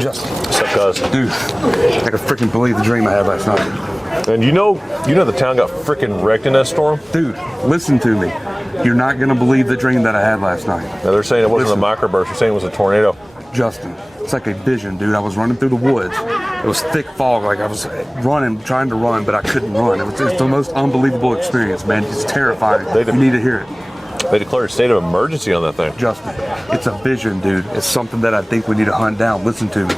Justin. What's up, cuz? Dude, I can freaking believe the dream I had last night. And you know the town got freaking wrecked in that storm? Dude, listen to me. You're not going to believe the dream that I had last night. Now they're saying it wasn't a microburst. They're saying it was a tornado. Justin, it's like a vision, dude. I was running through the woods. It was thick fog, like I was running, trying to run, but I couldn't run. It's the most unbelievable experience, man. It's terrifying. You need to hear it. They declared a state of emergency on that thing. Justin, it's a vision, dude. It's something that I think we need to hunt down. Listen to me.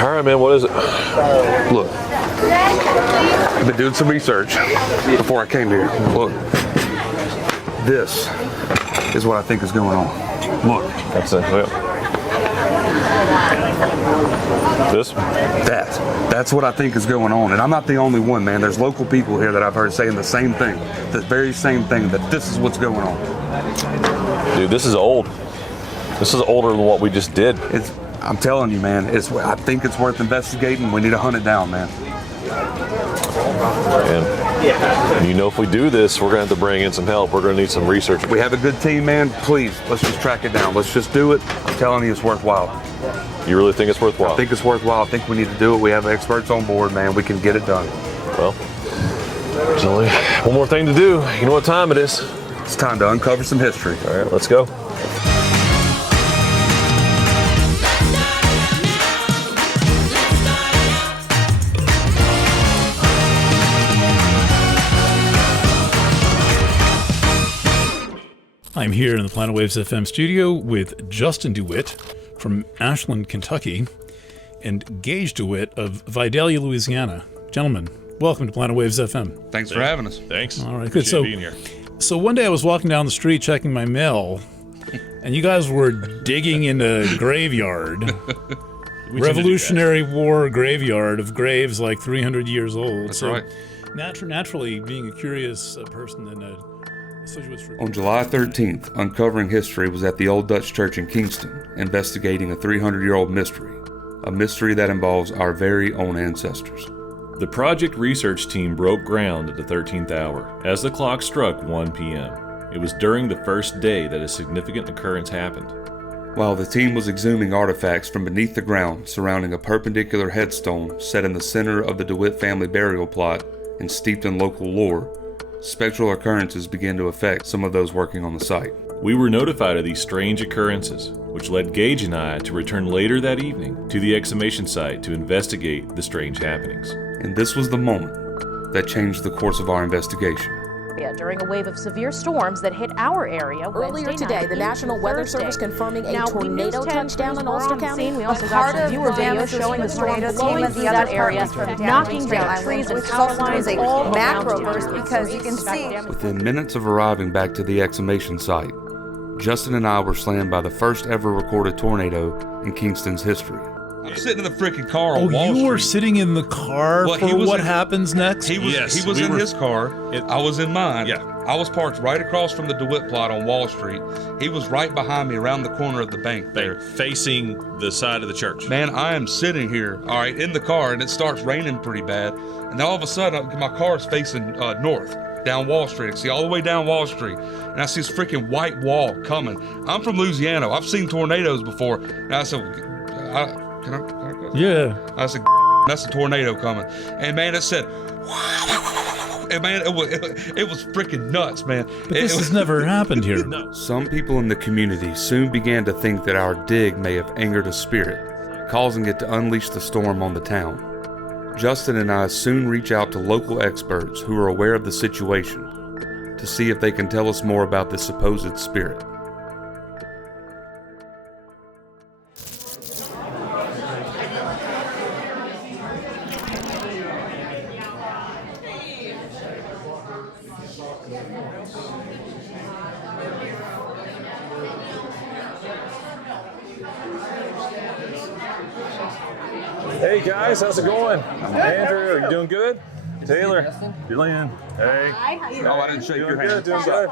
All right, man, what is it? Look, I've been doing some research before I came here. Look, this is what I think is going on. Look. That's it. Yeah. This? That's what I think is going on. And I'm not the only one, man. There's local people here that I've heard saying the same thing. The very same thing, that this is what's going on. Dude, this is old. This is older than what we just did. I'm telling you, man, I think it's worth investigating. We need to hunt it down, man. And you know, if we do this, we're going to have to bring in some help. We're going to need some research. We have a good team, man. Please, let's just track it down. Let's just do it. I'm telling you, it's worthwhile. You really think it's worthwhile? I think it's worthwhile. I think we need to do it. We have experts on board, man. We can get it done. Well, there's only one more thing to do. You know what time it is? It's time to uncover some history. All right, let's go. I'm here in the Planet Waves FM studio with Justin DeWitt from Ashland, Kentucky, and Gage DeWitt of Vidalia, Louisiana. Gentlemen, welcome to Planet Waves FM. Thanks for having us. Thanks. All right, good. Appreciate being here. So one day I was walking down the street checking my mail, and you guys were digging in a graveyard. Revolutionary War graveyard of graves like 300 years old. That's right. Naturally, being a curious person and On July 13th, Uncovering History was at the Old Dutch Church in Kingston, investigating a 300-year-old mystery, a mystery that involves our very own ancestors. The project research team broke ground at the 13th hour, as the clock struck 1 p.m. It was during the first day that a significant occurrence happened. While the team was exhuming artifacts from beneath the ground surrounding a perpendicular headstone set in the center of the DeWitt family burial plot and steeped in local lore, spectral occurrences began to affect some of those working on the site. We were notified of these strange occurrences, which led Gage and I to return later that evening to the exhumation site to investigate the strange happenings. And this was the moment that changed the course of our investigation. During a wave of severe storms that hit our area earlier today, the National Weather Service confirming a tornado touchdown in Ulster County. We also got some viewer video showing the storm blowing through that area, knocking down trees and power lines all macro burst because you can see. Within minutes of arriving back to the exhumation site, Justin and I were slammed by the first ever recorded tornado in Kingston's history. I'm sitting in the freaking car on Wall you Street. were sitting in the car for what happens next? He was in his car. I was in mine. Yeah. I was parked right across from the DeWitt plot on Wall Street. He was right behind me around the corner of the bank there. Facing the side of the church. Man, I am sitting here, all right, in the car, and it starts raining pretty bad. And then all of a sudden, my car is facing north, down Wall Street. I can see all the way down Wall Street. And I see this freaking white wall coming. I'm from Louisiana. I've seen tornadoes before. And I said, can I go? Yeah. I said, that's a tornado coming. And man, it said, and man, it was freaking nuts, man. But this has never happened here. No. Some people in the community soon began to think that our dig may have angered a spirit, causing it to unleash the storm on the town. Justin and I soon reach out to local experts who are aware of the situation to see if they can tell us more about this supposed spirit. Hey guys, how's it going? Andrew, are you doing good? Taylor, Julian, hey. Hi, how you No, I didn't shake your hand. Doing good.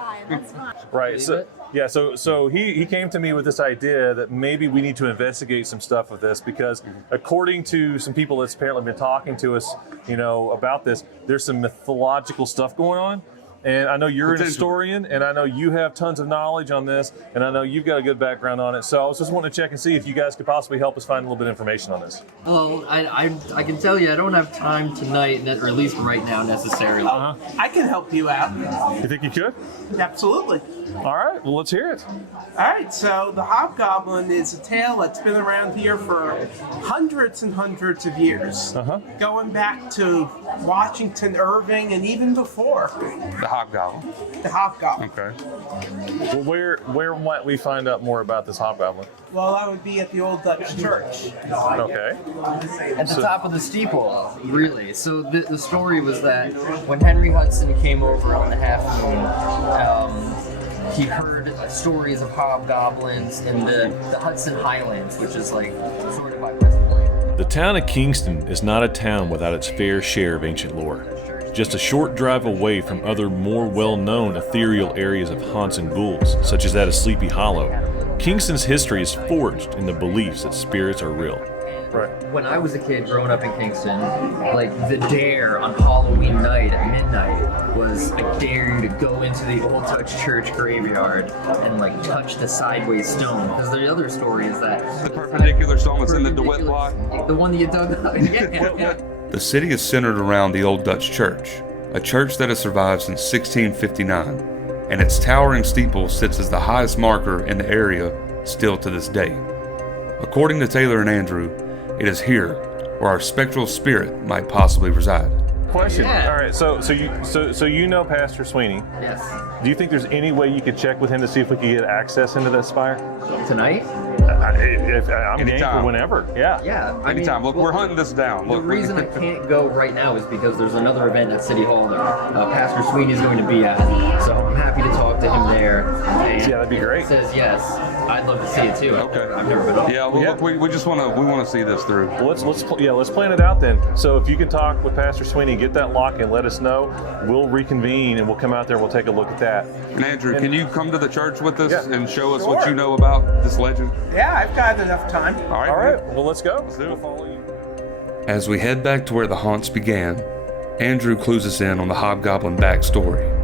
Right. So he came to me with this idea that maybe we need to investigate some stuff with this because according to some people that's apparently been talking to us, about this, there's some mythological stuff going on. And I know you're an historian, and I know you have tons of knowledge on this, and I know you've got a good background on it. So I was just wanting to check and see if you guys could possibly help us find a little bit of information on this. Well, I can tell you I don't have time tonight, or at least right now necessarily. I can help you out. You think you could? Absolutely. All right, well, let's hear it. All right, so the Hobgoblin is a tale that's been around here for hundreds and hundreds of years, going back to Washington, Irving, and even before. The Hobgoblin. The Hobgoblin. Okay. Well, where might we find out more about this Hobgoblin? Well, that would be at the Old Dutch Church. Okay. At the top of the steeple, really. So the story was that when Henry Hudson came over on the Half Moon, he heard stories of hobgoblins in the Hudson Highlands, which is like sort of by West Point. The town of Kingston is not a town without its fair share of ancient lore. Just a short drive away from other more well-known ethereal areas of haunts and ghouls, such as that of Sleepy Hollow, Kingston's history is forged in the beliefs that spirits are real. Right. When I was a kid growing up in Kingston, like the dare on Halloween night at midnight was I dare you to go into the Old Dutch Church graveyard and like touch the sideways stone. Because the other story is that The perpendicular stone that's in the DeWitt block. the one that you dug up. Yeah. The city is centered around the Old Dutch Church, a church that has survived since 1659, and its towering steeple sits as the highest marker in the area still to this day. According to Taylor and Andrew, it is here where our spectral spirit might possibly reside. Question. Yeah. All right. So you know Pastor Sweeney. Yes. Do you think there's any way you could check with him to see if we could get access into that spire? Tonight? I'm game for Anytime. whenever. Yeah. Yeah. I Anytime. mean, Look, we're hunting this down. The Look, reason I can't go right now is because there's another event at City Hall that Pastor Sweeney is going to be at. So I'm happy to talk to him there. And Yeah, that'd be great. if he says yes, I'd love to see it too. Okay. I've never been up. Yeah, well, look, we just want to see this through. Well, let's plan it out then. So if you can talk with Pastor Sweeney, get that lock and let us know. We'll reconvene and we'll come out there and we'll take a look at that. And Andrew, can you come to the church with us Yeah. and show us what you know about this legend? Yeah, I've got enough time. All right. All right. Well, let's go. do it. We'll follow you. As we head back to where the haunts began, Andrew clues us in on the Hobgoblin backstory.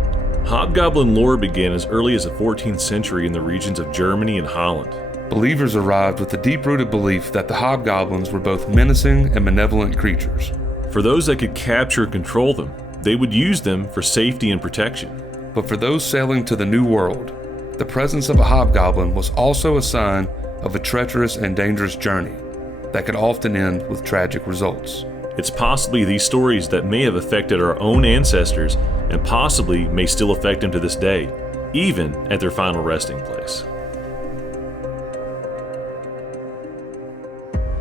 Hobgoblin lore began as early as the 14th century in the regions of Germany and Holland. Believers arrived with the deep-rooted belief that the Hobgoblins were both menacing and malevolent creatures. For those that could capture and control them, they would use them for safety and protection. But for those sailing to the New World, the presence of a Hobgoblin was also a sign of a treacherous and dangerous journey that could often end with tragic results. It's possibly these stories that may have affected our own ancestors and possibly may still affect them to this day, even at their final resting place.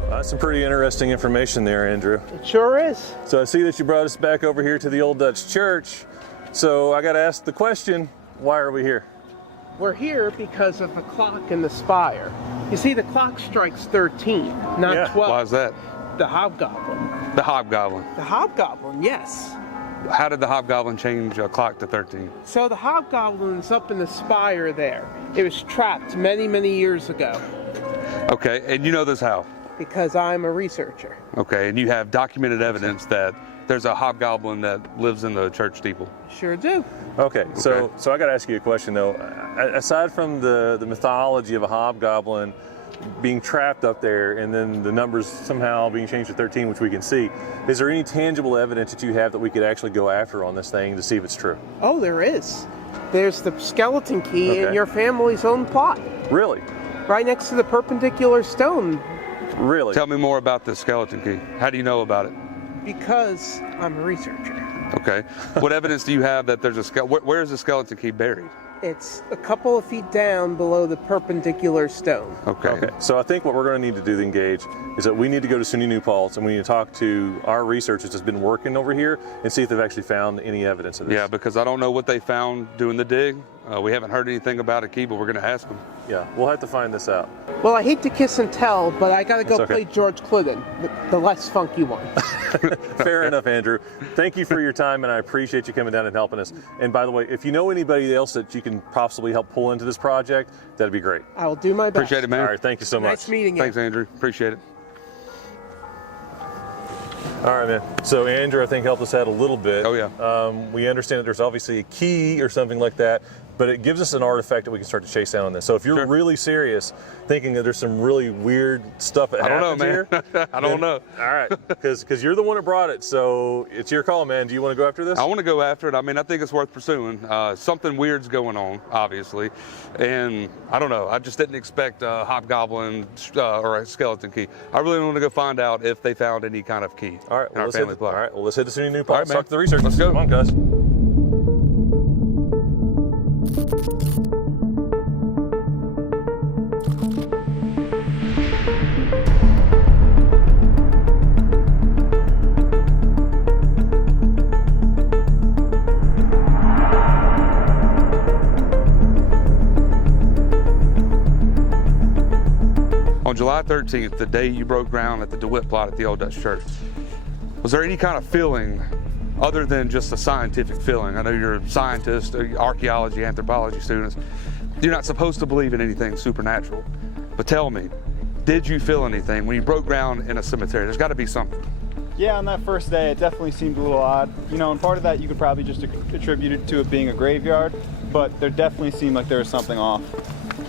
That's some pretty interesting information there, Andrew. It sure is. So I see that you brought us back over here to the Old Dutch Church. So I got to ask the question, why are we here? We're here because of the clock in the spire. You see, the clock strikes 13, not Yeah, 12. Why is that? The Hobgoblin. The Hobgoblin. The Hobgoblin, yes. How did the Hobgoblin change a clock to 13? So the Hobgoblin's up in the spire there. It was trapped many, many years ago Okay, and you know this how? because I'm a researcher. Okay, and you have documented evidence that there's a Hobgoblin that lives in the church steeple. Sure do. Okay, so I got to ask you a question though. Aside from the mythology of a Hobgoblin being trapped up there and then the numbers somehow being changed to 13, which we can see, is there any tangible evidence that you have that we could actually go after on this thing to see if it's true? Oh, there is. There's the skeleton key Okay. in your family's own plot, Really? right next to the perpendicular stone, Really? Tell me more about the skeleton key. How do you know about it? because I'm a researcher. Okay. What evidence do you have that there's a skeleton? Where is the skeleton key buried? It's a couple of feet down below the perpendicular stone. Okay, so I think what we're going to need to do then, Gage, is that we need to go to SUNY New Paltz and we need to talk to our researchers that's been working over here and see if they've actually found any evidence of this. Yeah, because I don't know what they found doing the dig. We haven't heard anything about a key, but we're going to ask them. Yeah, we'll have to find this out. Well, I hate to kiss and tell, but I gotta go That's okay. play George Clinton, the less funky one. Fair enough, Andrew. Thank you for your time, and I appreciate you coming down and helping us. And by the way, if you know anybody else that you can possibly help pull into this project, that'd be great. I will do my best. Appreciate it, man. All right, thank you so much. Nice meeting you. Thanks, Andrew. Appreciate it. All right, man. So Andrew, I think, helped us out a little bit. Oh, yeah. We understand that there's obviously a key or something like that, but it gives us an artifact that we can start to chase down on this. So if you're really serious, thinking that there's some really weird stuff that happens here, I don't know. All right, because you're the one that brought it, so it's your call, man. Do you want to go after this? I want to go after it. I mean, I think it's worth pursuing. Something weird's going on, obviously, and I don't know. I just didn't expect a hobgoblin or a skeleton key. I really want to go find out if they found any kind of key. All right, in our family plot. All right, well, let's hit this new All plot. right, man. Start the research. Let's go. Come on, guys. On July 13th, the day you broke ground at the DeWitt plot at the Old Dutch Church, was there any kind of feeling other than just a scientific feeling? I know you're a scientist, archaeology, anthropology students. You're not supposed to believe in anything supernatural. But tell me, did you feel anything when you broke ground in a cemetery? There's got to be something. Yeah, on that first day, it definitely seemed a little odd. You know, and part of that you could probably just attribute it to it being a graveyard, but there definitely seemed like there was something off.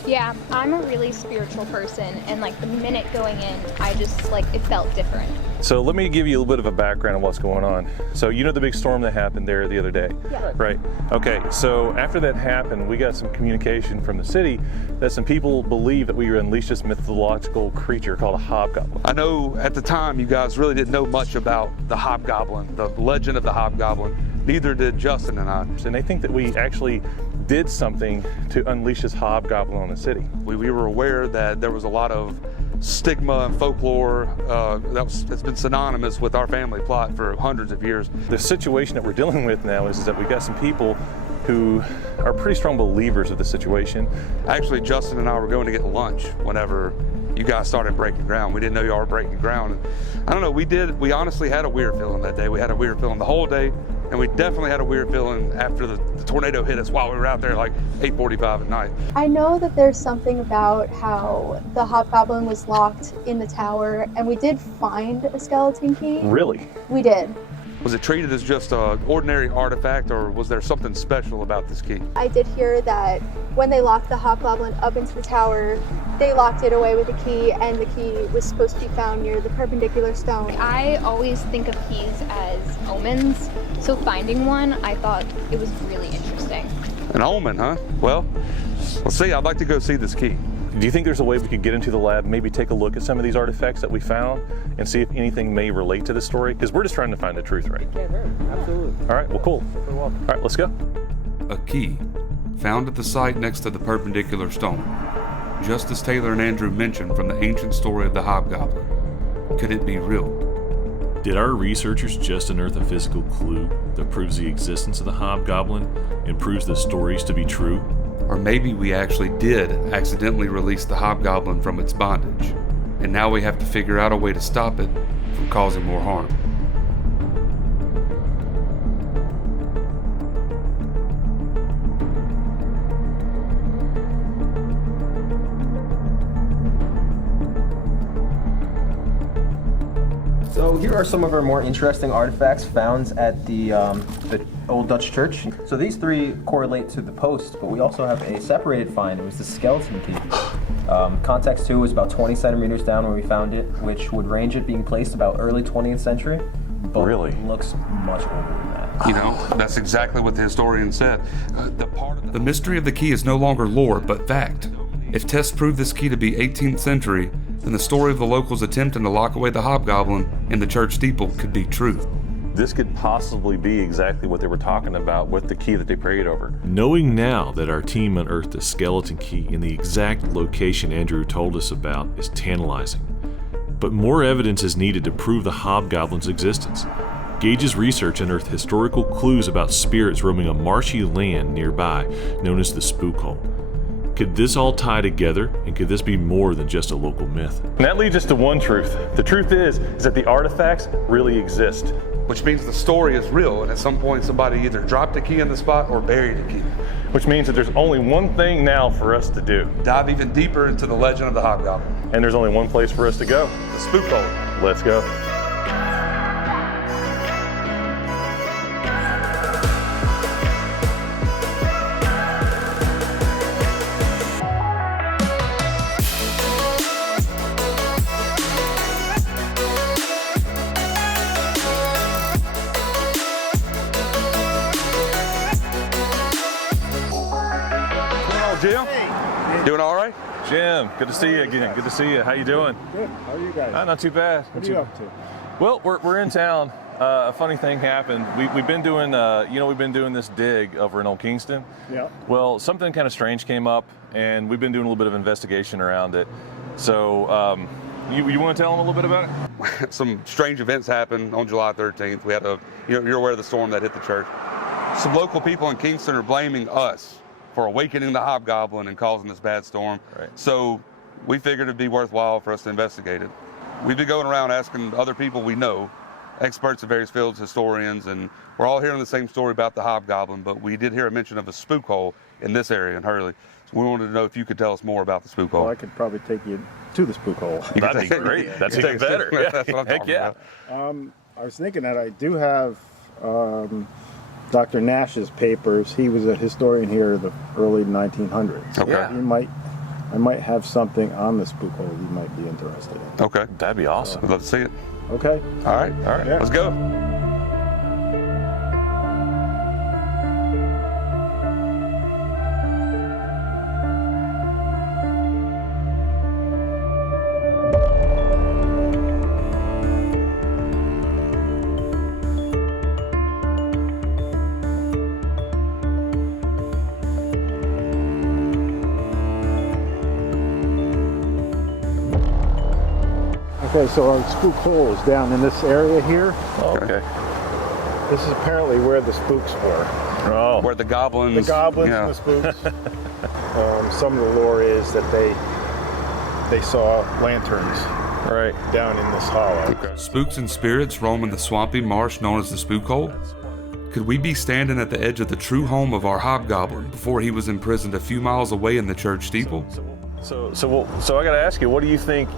Yeah, I'm a really spiritual person, and like the minute going in, I just like, it felt different. So let me give you a little bit of a background on what's going on. So you know the big storm that happened there the other day? Yeah. Right. Okay, so after that happened, we got some communication from the city that some people believe that we unleashed this mythological creature called a hobgoblin. I know at the time you guys really didn't know much about the hobgoblin, the legend of the hobgoblin. Neither did Justin and I. And they think that we actually did something to unleash this hobgoblin on the city. We were aware that there was a lot of stigma and folklore that's been synonymous with our family plot for hundreds of years. The situation that we're dealing with now is that we've got some people who are pretty strong believers of the situation. Actually, Justin and I were going to get lunch whenever you guys started breaking ground. We didn't know y'all were breaking ground. And I don't know, we honestly had a weird feeling that day. We had a weird feeling the whole day, and we definitely had a weird feeling after the tornado hit us while we were out there like 8:45 at night. I know that there's something about how the hobgoblin was locked in the tower, and we did find a skeleton key. Really? We did. Was it treated as just an ordinary artifact, or was there something special about this key? I did hear that when they locked the hobgoblin up into the tower, they locked it away with a key, and the key was supposed to be found near the perpendicular stone. I always think of keys as omens, so finding one, I thought it was really interesting. An omen, huh? Well, let's see. I'd like to go see this key. Do you think there's a way we could get into the lab, maybe take a look at some of these artifacts that we found and see if anything may relate to this story? Because we're just trying to find the truth, right? Yeah, absolutely. All right, well, cool. All right, let's go. A key found at the site next to the perpendicular stone, just as Taylor and Andrew mentioned from the ancient story of the hobgoblin. Could it be real? Did our researchers just unearth a physical clue that proves the existence of the hobgoblin and proves the stories to be true? Or maybe we actually did accidentally release the hobgoblin from its bondage, and now we have to figure out a way to stop it from causing more harm. So here are some of our more interesting artifacts found at the Old Dutch Church. So these three correlate to the post, but we also have a separated find. It was the skeleton key. Context 2 was about 20 centimeters down where we found it, which would range it being placed about early 20th century. But really? It looks much older than that. You know, that's exactly what the historian said. The mystery of the key is no longer lore, but fact. If tests prove this key to be 18th century, then the story of the locals attempting to lock away the hobgoblin in the church steeple could be true. This could possibly be exactly what they were talking about with the key that they prayed over. Knowing now that our team unearthed the skeleton key in the exact location Andrew told us about is tantalizing. But more evidence is needed to prove the hobgoblin's existence. Gage's research unearthed historical clues about spirits roaming a marshy land nearby known as the spook hole. Could this all tie together, and could this be more than just a local myth? And that leads us to one truth. The truth is that the artifacts really exist. Which means the story is real, and at some point somebody either dropped a key in the spot or buried a key. Which means that there's only one thing now for us to do. Dive even deeper into the legend of the hobgoblin. And there's only one place for us to go. The spook hole. Let's go. on, Jim? Hey. Doing all right? Jim, good to see you again. Good to see you. How you doing? Good. How are you guys? Not too bad. What are you up to? Well, we're in town. A funny thing happened. We've been doing, we've been doing this dig over in Old Kingston. Yeah. Well, something kind of strange came up, and we've been doing a little bit of investigation around it. So, you want to tell them a little bit about it? Some strange events happened on July 13th. We had you're aware of the storm that hit the church. Some local people in Kingston are blaming us for awakening the hobgoblin and causing this bad storm. Right. So we figured it'd be worthwhile for us to investigate it. We've been going around asking other people we know, experts in various fields, historians, and we're all hearing the same story about the hobgoblin, but we did hear a mention of a spook hole in this area in Hurley. So we wanted to know if you could tell us more about the spook hole. Well, I could probably take you to the spook hole. That'd be great. That's even better. Yeah. That's what I'm Heck talking yeah. about. I was thinking that I do have Dr. Nash's papers. He was a historian here in the early 1900s. Okay. Yeah. I might have something on the spook hole you might be interested in. Okay. That'd be awesome. I'd love to see it. Okay. All right. Yeah. Let's go. Okay, so our spook hole is down in this area here. Okay. This is apparently where the spooks were. Oh. Where the goblins. The goblins yeah. and the spooks. Some of the lore is that they saw lanterns down in this hollow. Okay. Spooks and spirits roam in the swampy marsh known as the spook hole. Could we be standing at the edge of the true home of our hobgoblin before he was imprisoned a few miles away in the church steeple? So I got to ask you, what do you think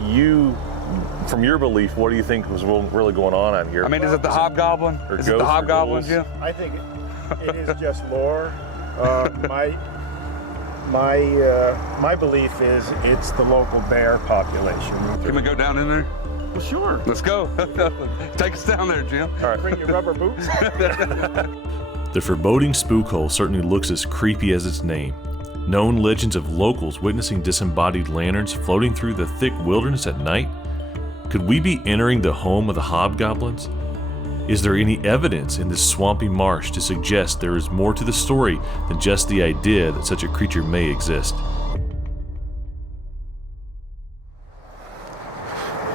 from your belief, what do you think was really going on out here? I mean, is it the hobgoblin? Is it the hobgoblin, Jim? I think it is just lore. My belief is it's the local bear population. Can we go down in there? Well, sure. Let's go. Take us down there, Jim. All right. Bring your rubber boots. The foreboding spook hole certainly looks as creepy as its name. Known legends of locals witnessing disembodied lanterns floating through the thick wilderness at night? Could we be entering the home of the hobgoblins? Is there any evidence in this swampy marsh to suggest there is more to the story than just the idea that such a creature may exist?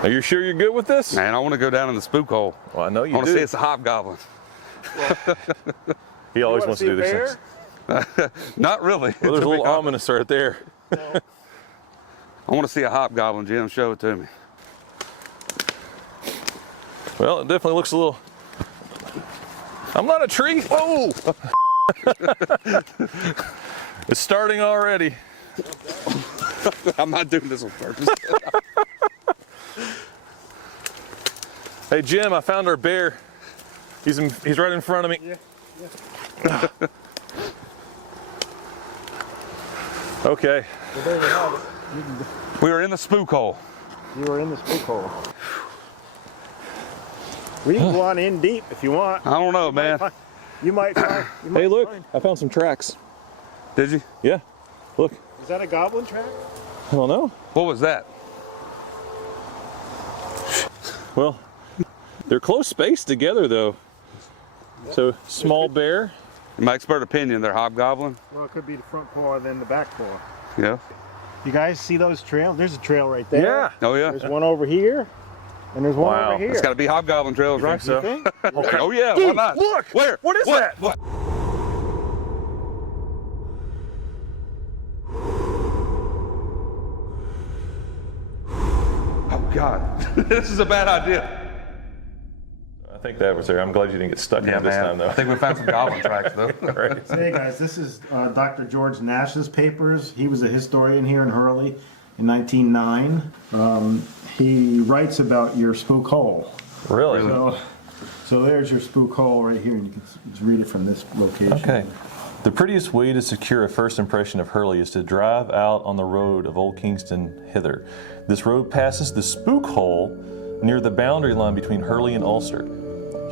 Are you sure you're good with this? Man, I want to go down in the spook hole. Well, I know you do. I want to see it's a hobgoblin. He always wants to do these things. Not really. Well, there's a little ominous right there. I want to see a hobgoblin, Jim. Show it to me. Well, it definitely looks a little... I'm not a tree. Whoa! It's starting already. I'm not doing this on purpose. Hey, Jim, I found our bear. He's right in front of me. Yeah. Okay. Well, there you have it. We were in the spook hole. You were in the spook hole. We can go on in deep if you want. I don't know, man. You might find. Hey, look! I found some tracks. Did you? Yeah. Look. Is that a goblin track? I don't know. What was that? Well, they're close spaced together, though. So, small bear. In my expert opinion, they're hobgoblin. Well, it could be the front paw and then the back paw. Yeah. You guys see those trails? There's a trail right there. Yeah. Oh, yeah. There's one over here, and there's one over here. It's got to be hobgoblin trails, right? So? Okay. Oh, yeah. Dude, why not? Look! Where? What is that? What? Oh, God. This is a bad idea. I think that was there. I'm glad you didn't get stuck in it this time, though. I think we found some goblin tracks, though. Right. Hey, guys, this is Dr. George Nash's papers. He was a historian here in Hurley in 1909. He writes about your spook hole. Really? So there's your spook hole right here, and you can just read it from this location. Okay. The prettiest way to secure a first impression of Hurley is to drive out on the road of Old Kingston hither. This road passes the spook hole near the boundary line between Hurley and Ulster.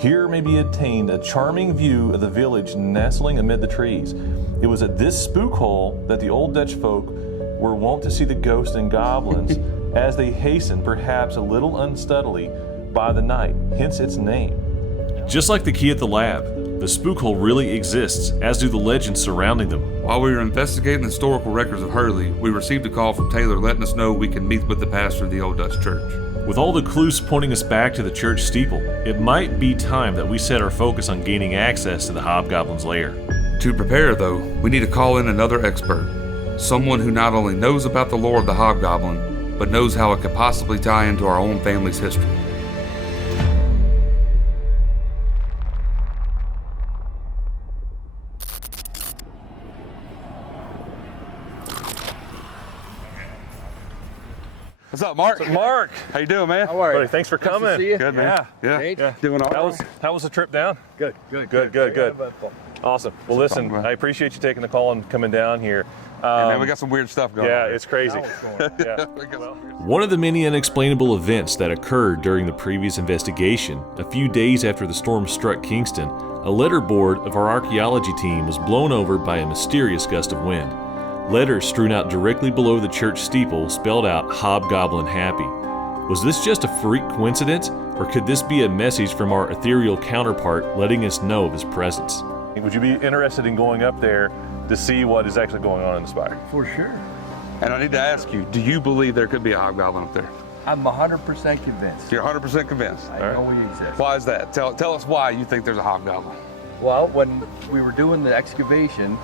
Here may be obtained a charming view of the village nestling amid the trees. It was at this spook hole that the old Dutch folk were wont to see the ghosts and goblins as they hastened, perhaps a little unsteadily, by the night, hence its name. Just like the key at the lab, the spook hole really exists, as do the legends surrounding them. While we were investigating the historical records of Hurley, we received a call from Taylor letting us know we can meet with the pastor of the Old Dutch Church. With all the clues pointing us back to the church steeple, it might be time that we set our focus on gaining access to the Hobgoblin's lair. To prepare, though, we need to call in another expert. Someone who not only knows about the lore of the Hobgoblin, but knows how it could possibly tie into our own family's history. What's up, Mark? Mark, how you doing, man? How are you? Buddy, thanks for coming. Nice to see you. Good, man. Yeah. Doing all right. How was the trip down? Good. Awesome. Well, listen, I appreciate you taking the call and coming down here. Hey, man, we got some weird stuff going on. Yeah, it's crazy. One of the many unexplainable events that occurred during the previous investigation, a few days after the storm struck Kingston, a letterboard of our archaeology team was blown over by a mysterious gust of wind. Letters strewn out directly below the church steeple spelled out Hobgoblin Happy. Was this just a freak coincidence, or could this be a message from our ethereal counterpart letting us know of his presence? Would you be interested in going up there to see what is actually going on in the spire? For sure. And I need to ask you, do you believe there could be a Hobgoblin up there? I'm 100% convinced. You're 100% convinced? I know we exist. Why is that? Tell us why you think there's a Hobgoblin. Well, when we were doing the excavation,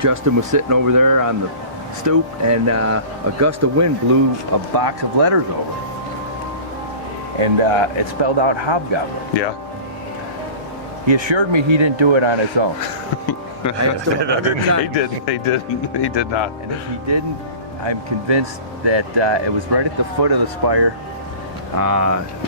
Justin was sitting over there on the stoop, and a gust of wind blew a box of letters over. And it spelled out Hobgoblin. Yeah. He assured me he didn't do it on his own. He did not. And if he didn't, I'm convinced that it was right at the foot of the spire.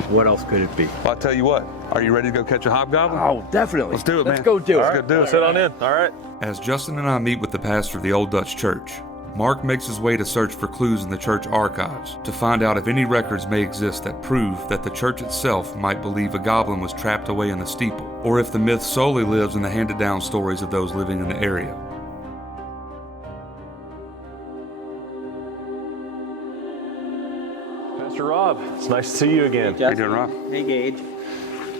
What else could it be? Well, I'll tell you what. Are you ready to go catch a Hobgoblin? Oh, definitely. Let's do it, man. Let's go do it. Let's go do it. Let's head on in. All right. As Justin and I meet with the pastor of the Old Dutch Church, Mark makes his way to search for clues in the church archives to find out if any records may exist that prove that the church itself might believe a goblin was trapped away in the steeple, or if the myth solely lives in the handed-down stories of those living in the area. Pastor Rob, it's nice to see you again. How you doing, Rob? Hey, Gage.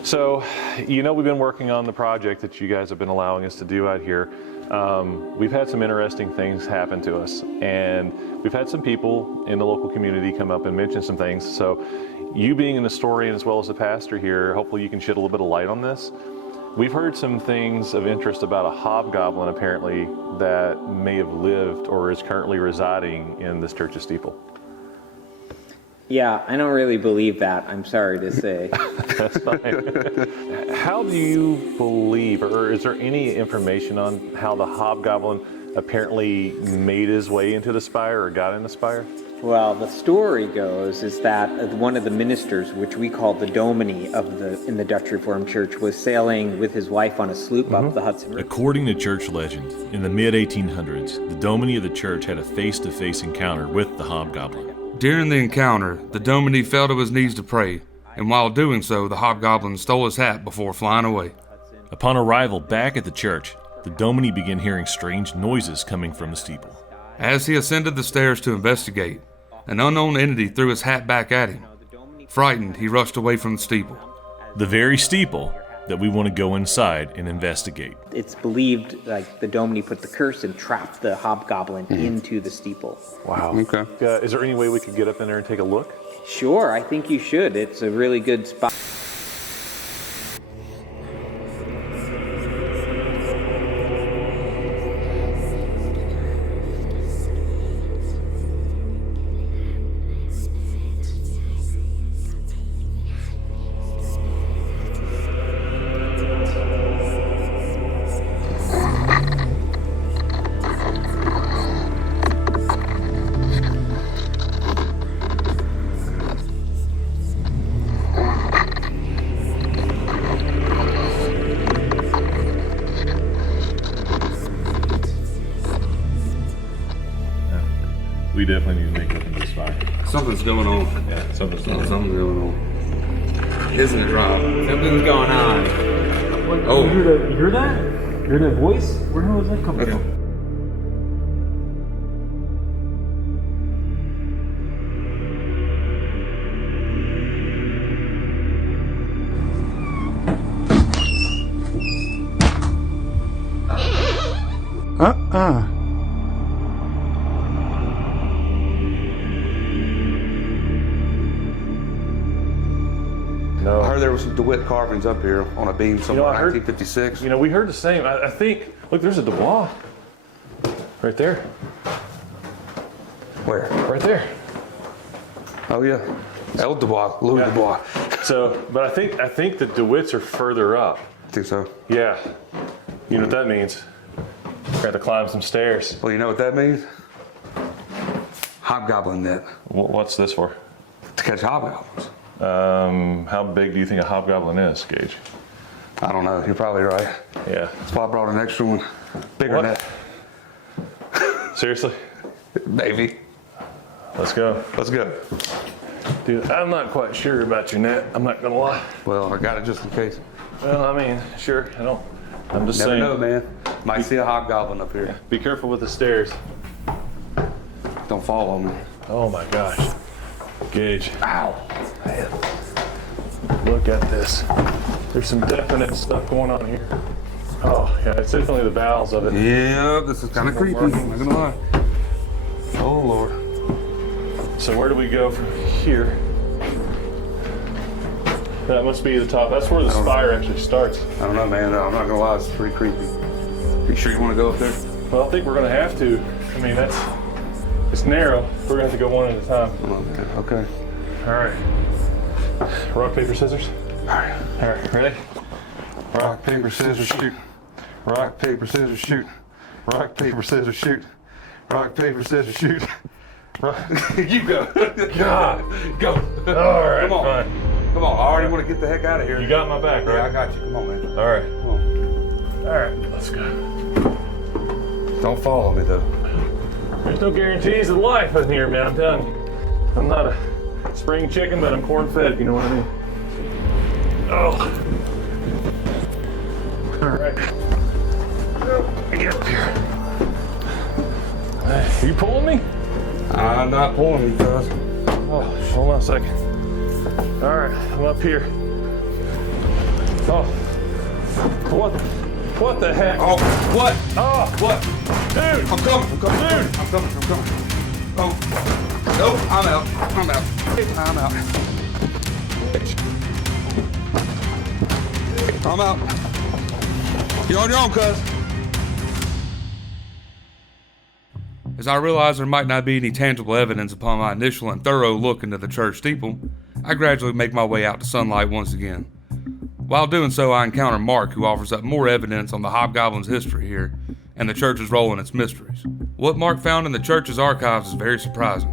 So, we've been working on the project that you guys have been allowing us to do out here. We've had some interesting things happen to us, and we've had some people in the local community come up and mention some things. So, you being an historian as well as a pastor here, hopefully you can shed a little bit of light on this. We've heard some things of interest about a hobgoblin apparently that may have lived or is currently residing in this church's steeple. Yeah, I don't really believe that, I'm sorry to say. That's fine. How do you believe, or is there any information on how the hobgoblin apparently made his way into the spire or got in the spire? Well, the story goes is that one of the ministers, which we call the domine in the Dutch Reformed Church, was sailing with his wife on a sloop up the Hudson River. According to church legend, in the mid-1800s, the domine of the church had a face-to-face encounter with the hobgoblin. During the encounter, the domine fell to his knees to pray, and while doing so, the hobgoblin stole his hat before flying away. Upon arrival back at the church, the domine began hearing strange noises coming from the steeple. As he ascended the stairs to investigate, an unknown entity threw his hat back at him. Frightened, he rushed away from the steeple. The very steeple that we want to go inside and investigate. It's believed like the domine put the curse and trapped the hobgoblin into the steeple. Wow. Okay. Is there any way we could get up in there and take a look? Sure, I think you should. It's a really good spot. We definitely need to make it into this fire. Something's going on. Yeah, something's going on. Something's going on. Isn't it, Rob? Something's going on. Oh. You hear that? You hear that voice? Where the hell is that coming from? No. I heard there was some DeWitt carvings up here on a beam somewhere in 1956. We heard the same. I think, look, there's a Dubois. Right there. Where? Right there. Oh yeah. El Dubois, Louis Dubois. So, but I think the DeWitts are further up. I think so. Yeah. You know what that means? We're going to climb some stairs. Well, you know what that means? Hobgoblin net. What's this for? To catch hobgoblins. How big do you think a hobgoblin is, Gage? I don't know. You're probably right. Yeah. That's why I brought an extra one. Bigger net. Seriously? Maybe. Let's go. Let's go. Dude, I'm not quite sure about your net. I'm not gonna lie. Well, I got it just in case. Well, I mean, sure. I'm just saying. Never know, man. Might see a hobgoblin up here. Be careful with the stairs. Don't fall on me. Oh my gosh. Gage. Ow. Man. Look at this. There's some definite stuff going on here. Oh, yeah, it's definitely the bowels of it. Yeah, this is kind of creepy. I'm not gonna lie. Oh, Lord. So where do we go from here? That must be the top. That's where the spire actually starts. I don't know, man. I'm not gonna lie. It's pretty creepy. You sure you want to go up there? Well, I think we're gonna have to. I mean, it's narrow. We're gonna have to go one at a time. Okay. All right. Rock, paper, scissors. All right. All right. Ready? Rock, paper, scissors, shoot. Rock, paper, scissors, shoot. Rock, paper, scissors, shoot. Rock, paper, scissors, shoot. You go. God. Go. All right. Come on. Fine. Come on. I already want to get the heck out of here. You got my back, right? Yeah, I got you. Come on, man. All right. Come on. All right. Let's go. Don't follow me, though. There's no guarantees of life in here, man. I'm telling you. I'm not a spring chicken, but I'm corn-fed, if you know what I mean. Oh. All right. Get up here. Hey, are you pulling me? I'm not pulling you, cuz. Oh, hold on a second. All right, I'm up here. Oh. What the heck? Oh, what? Oh. What? Dude. I'm coming. Dude. I'm coming. Oh. Nope, I'm out. I'm out. You're on your own, cuz. As I realized there might not be any tangible evidence upon my initial and thorough look into the church steeple, I gradually make my way out to sunlight once again. While doing so, I encounter Mark, who offers up more evidence on the Hobgoblin's history here and the church's role in its mysteries. What Mark found in the church's archives is very surprising.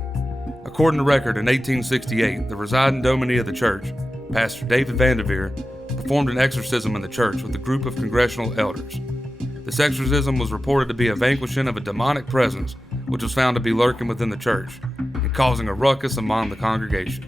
According to record, in 1868, the residing dominie of the church, Pastor David Vanderveer, performed an exorcism in the church with a group of congregational elders. This exorcism was reported to be a vanquishing of a demonic presence, which was found to be lurking within the church and causing a ruckus among the congregation.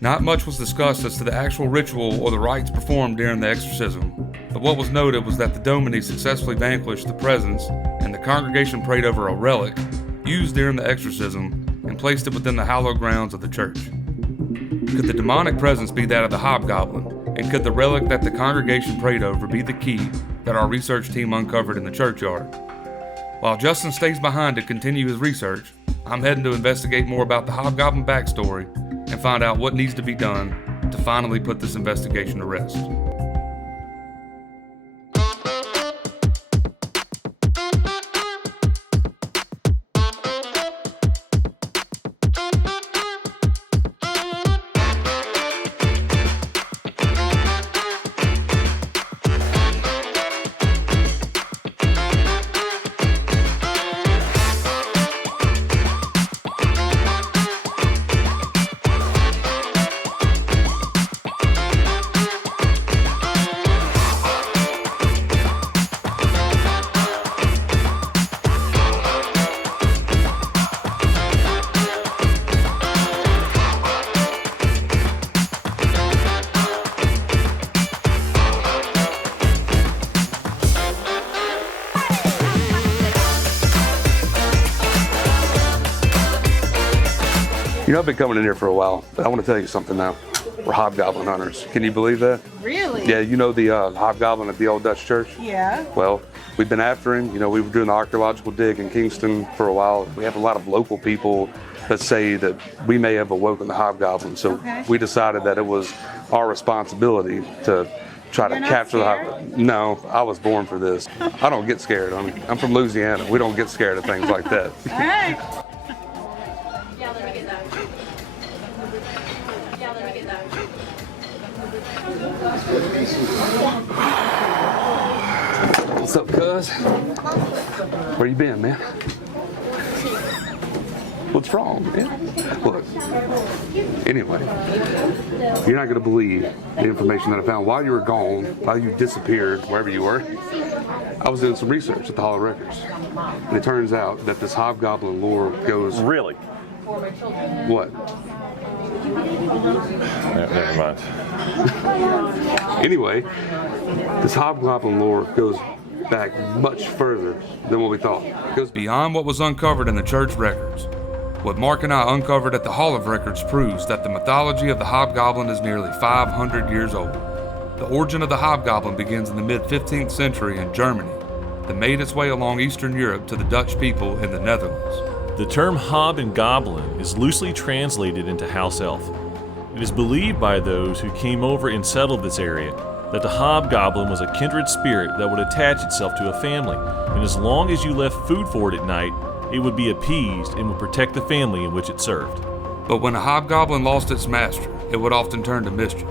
Not much was discussed as to the actual ritual or the rites performed during the exorcism, but what was noted was that the dominie successfully vanquished the presence, and the congregation prayed over a relic used during the exorcism and placed it within the hallowed grounds of the church. Could the demonic presence be that of the hobgoblin, and could the relic that the congregation prayed over be the key that our research team uncovered in the churchyard? While Justin stays behind to continue his research, I'm heading to investigate more about the hobgoblin backstory and find out what needs to be done to finally put this investigation to rest. You know, I've been coming in here for a while, but I want to tell you something now. We're hobgoblin hunters. Can you believe that? Really? Yeah, you know the hobgoblin at the old Dutch church? Yeah. Well, we've been after him. You know, we were doing the archaeological dig in Kingston for a while. We have a lot of local people that say that we may have awoken the hobgoblin. So we decided that it was our responsibility to try to capture the hobgoblin. No, I was born for this. I don't get scared. I'm from Louisiana. We don't get scared of things like that. All right. What's up, cuz? Where you been, man? What's wrong, man? Look, anyway, you're not gonna believe the information that I found while you were gone, while you disappeared, wherever you were. I was doing some research at the Hall of Records, and it turns out that this hobgoblin lore goes... Really? What? Never mind. Anyway, this hobgoblin lore goes back much further than what we thought. It goes beyond what was uncovered in the church records. What Mark and I uncovered at the Hall of Records proves that the mythology of the hobgoblin is nearly 500 years old. The origin of the hobgoblin begins in the mid-15th century in Germany, that made its way along Eastern Europe to the Dutch people in the Netherlands. The term hob and goblin is loosely translated into house elf. It is believed by those who came over and settled this area that the hobgoblin was a kindred spirit that would attach itself to a family, and as long as you left food for it at night, it would be appeased and would protect the family in which it served. But when a hobgoblin lost its master, it would often turn to mischief,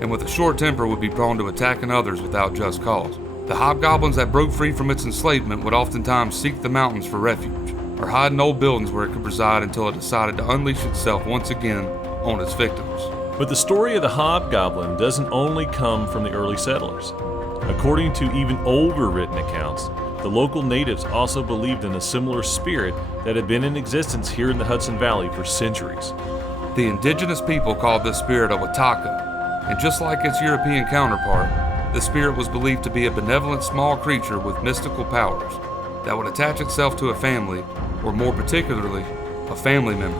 and with a short temper would be prone to attacking others without just cause. The hobgoblins that broke free from its enslavement would oftentimes seek the mountains for refuge, or hide in old buildings where it could reside until it decided to unleash itself once again on its victims. But the story of the hobgoblin doesn't only come from the early settlers. According to even older written accounts, the local natives also believed in a similar spirit that had been in existence here in the Hudson Valley for centuries. The indigenous people called this spirit a wataka, and just like its European counterpart, the spirit was believed to be a benevolent small creature with mystical powers that would attach itself to a family, or more particularly, a family member.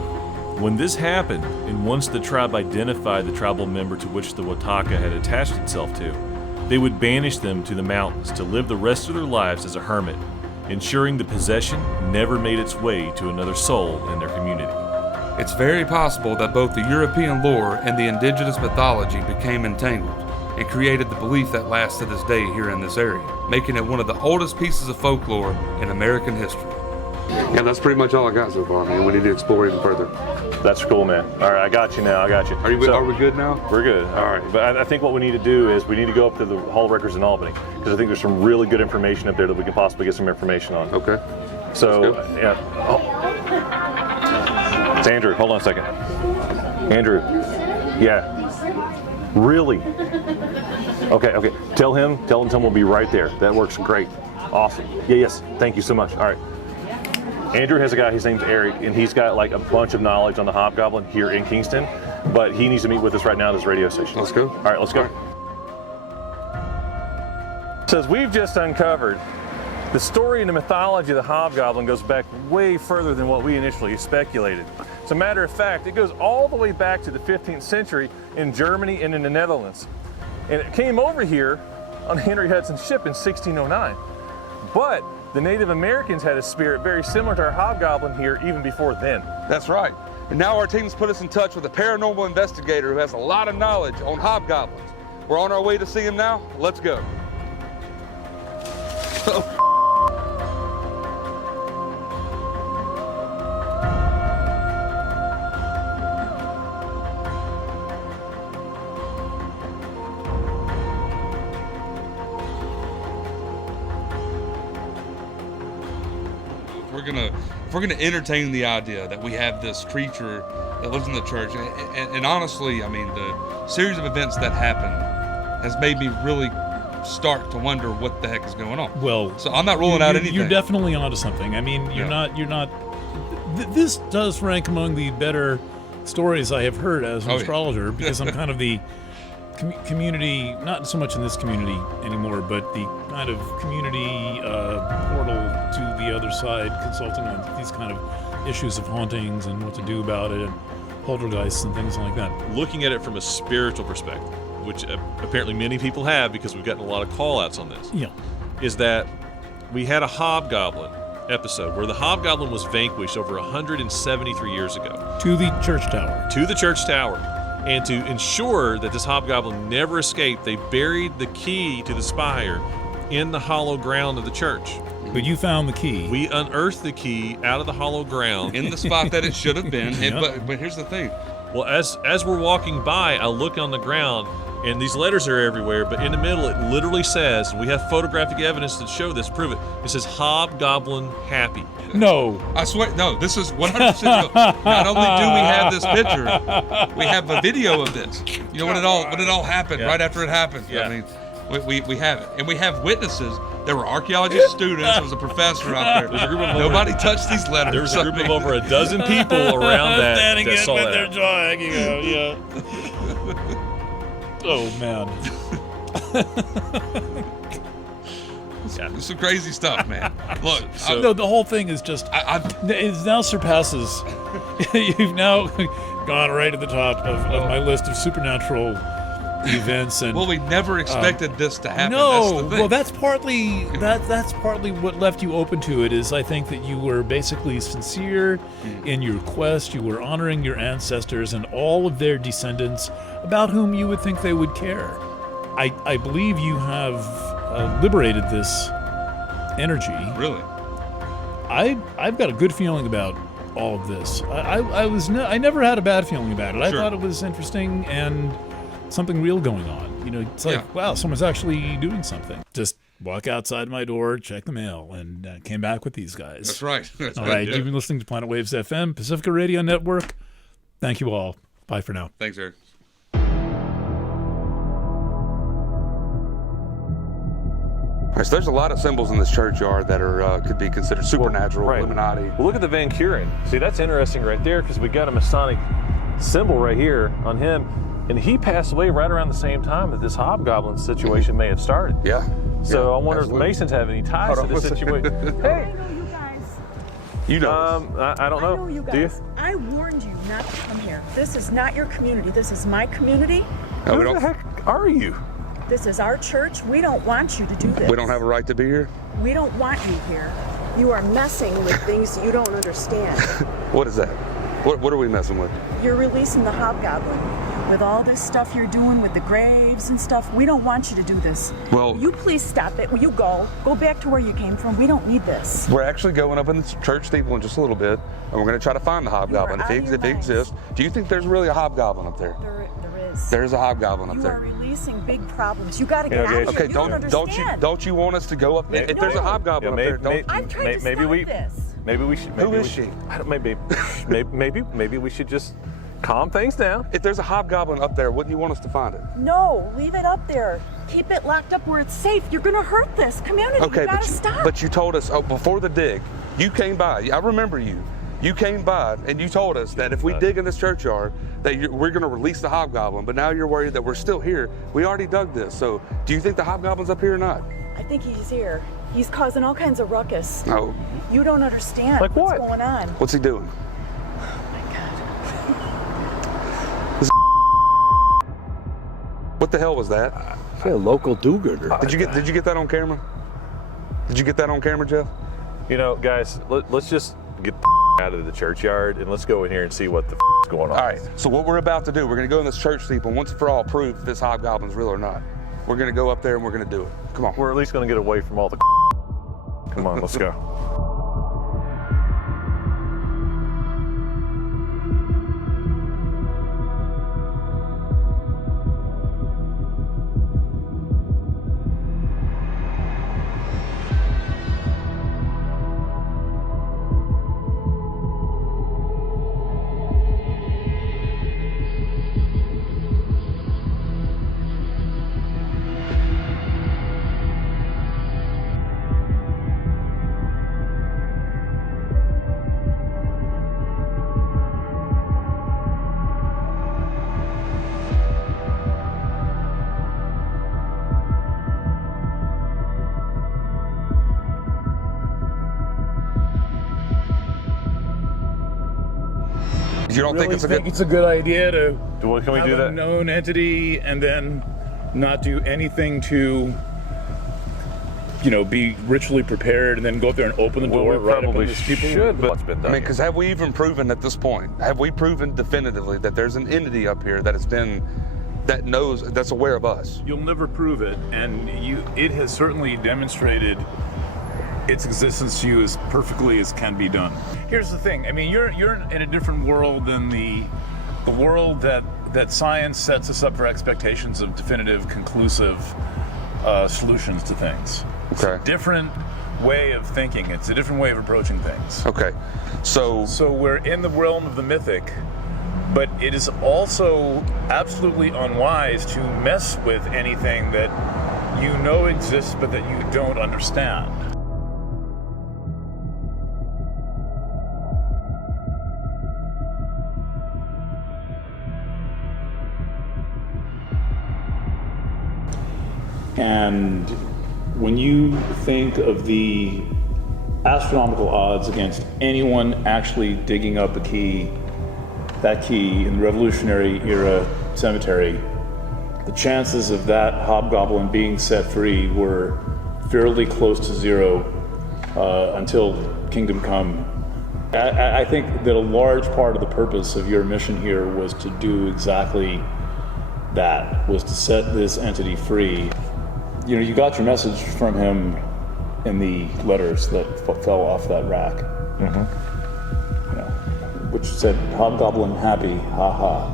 When this happened, and once the tribe identified the tribal member to which the wataka had attached itself to, they would banish them to the mountains to live the rest of their lives as a hermit, ensuring the possession never made its way to another soul in their community. It's very possible that both the European lore and the indigenous mythology became entangled and created the belief that lasts to this day here in this area, making it one of the oldest pieces of folklore in American history. Yeah, that's pretty much all I got so far, man. We need to explore even further. That's cool, man. All right, I got you now. I got you. Are we good now? We're good. All right. But I think what we need to do is we need to go up to the Hall of Records in Albany, because I think there's some really good information up there that we can possibly get some information on. Okay. So, yeah. Oh. It's Andrew. Hold on a second. Andrew. Yeah. Really? Okay. Tell him we'll be right there. That works great. Awesome. Yes. Thank you so much. All right. Andrew has a guy, his name's Eric, and he's got like a bunch of knowledge on the hobgoblin here in Kingston, but he needs to meet with us right now at this radio station. Let's go. All right, let's go. Says we've just uncovered the story and the mythology of the hobgoblin goes back way further than what we initially speculated. As a matter of fact, it goes all the way back to the 15th century in Germany and in the Netherlands. And it came over here on Henry Hudson's ship in 1609. But the Native Americans had a spirit very similar to our hobgoblin here even before then. That's right. And now our team's put us in touch with a paranormal investigator who has a lot of knowledge on hobgoblins. We're on our way to see him now. Let's go. If we're gonna entertain the idea that we have this creature that lives in the church, and honestly, I mean, the series of events that happened has made me really start to wonder what the heck is going on. Well, so I'm not ruling out anything. You're definitely onto something. I mean, you're not. This does rank among the better stories I have heard as an astrologer, because I'm kind of the community, not so much in this community anymore, but the kind of community portal to the other side, consulting on these kind of issues of hauntings and what to do about it, and poltergeists and things like that. Looking at it from a spiritual perspective, which apparently many people have because we've gotten a lot of call-outs on this, is that we had a hobgoblin episode where the hobgoblin was vanquished over 173 years ago. To the church tower. To the church tower. And to ensure that this hobgoblin never escaped, they buried the key to the spire in the hollow ground of the church. But you found the key. We unearthed the key out of the hollow ground. In the spot that it should have been. But here's the thing. Well, as we're walking by, I look on the ground, and these letters are everywhere, but in the middle it literally says, and we have photographic evidence to show this, prove it, it says Hobgoblin Happy. No. I swear, no, this is 100% real. Not only do we have this picture, we have a video of this. You know, when it all happened, right after it happened. Yeah. I mean, we have it. And we have witnesses. There were archaeology students. There was a professor out there. There's a group of Nobody touched these letters. There was a group of over a dozen people around that Standing that in saw with that. their jaw hanging out, Oh, man. It's some crazy stuff, man. Look, no, the whole thing is just, it now surpasses, you've now gone right to the top of my list of supernatural events. And well, we never expected this to happen. No, that's the thing. well, that's partly what left you open to it. Is I think that you were basically sincere in your quest. You were honoring your ancestors and all of their descendants, about whom you would think they would care. I believe you have liberated this energy. Really? I've got a good feeling about all of this. I never had a bad feeling about it. I thought it was interesting and something real going on. You know, it's like, wow, someone's actually doing something. Just walk outside my door, check the mail, and came back with these guys. That's right. That's all right. right. You've been listening to Planet Waves FM, Pacifica Radio Network. Thank you all. Bye for now. Thanks, Eric. All right, so there's a lot of symbols in this churchyard that are could be considered supernatural, Illuminati. Well, look at the Van Kuren. See, that's interesting right there because we got a Masonic symbol right here on him, and he passed away right around the same time that this hobgoblin situation may have started. Yeah. So I wonder if the Masons have any ties to this situation. Hey, you know. I don't know. I know you guys. Do you? I warned you not to come here. This is not your community. This is my community. Who the heck are you? This is our church. We don't want you to do this. We don't have a right to be here? We don't want you here. You are messing with things you don't understand. What is that? What are we messing with? You're releasing the hobgoblin. With all this stuff you're doing with the graves and stuff, we don't want you to do this. Well, you please stop it. Will you go? Go back to where you came from. We don't need this. We're actually going up in the church steeple in just a little bit, and we're going to try to find the hobgoblin. If it exists, do you think there's really a hobgoblin up there? There is. There's a hobgoblin up You there. are releasing big problems. You got to get out of here. Okay, You don't understand. don't you want us to go up there? If there's a hobgoblin up there, don't. I've tried to stop this. Maybe we should. Who is she? I don't. Maybe we should just calm things down. If there's a hobgoblin up there, wouldn't you want us to find it? No, leave it up there. Keep it locked up where it's safe. You're going to hurt this community. Okay, you got to stop. but you told us before the dig. You came by. I remember you. You came by and you told us that if we dig in this churchyard, that we're going to release the hobgoblin. But now you're worried that we're still here. We already dug this. So do you think the hobgoblin's up here or not? I think he's here. He's causing all kinds of ruckus. No. You don't understand like what's going on. What's he doing? What the hell was that? A local do-gooder. Did you get that on camera? Did you get that on camera, Jeff? You know, guys, let's just get out of the churchyard and let's go in here and see what the is going on. All right. So what we're about to do, we're going to go in this church steeple and once and for all prove if this hobgoblin's real or not. We're going to go up there and we're going to do it. Come on. We're at least going to get away from all the. Come on, let's go. You don't really think it's a good idea to can we have do a that? known entity and then not do anything to, be ritually prepared and then go up there and open the door right up into people? Should, but it's been done. I mean, because have we even proven at this point? Have we proven definitively that there's an entity up here that that's aware of us? You'll never prove it, and it has certainly demonstrated its existence to you as perfectly as can be done. Here's the thing. I mean, you're in a different world than the world that science sets us up for expectations of definitive, conclusive solutions to things. It's a different way of thinking. It's a different way of approaching things. Okay, so we're in the realm of the mythic, but it is also absolutely unwise to mess with anything that you know exists but that you don't understand. And when you think of the astronomical odds against anyone actually digging up that key in the Revolutionary era cemetery, the chances of that hobgoblin being set free were fairly close to zero until Kingdom Come. I think that a large part of the purpose of your mission here was to do exactly that, was to set this entity free. You got your message from him in the letters that fell off that rack. Mm-hmm. Which said, "Hobgoblin happy, ha ha."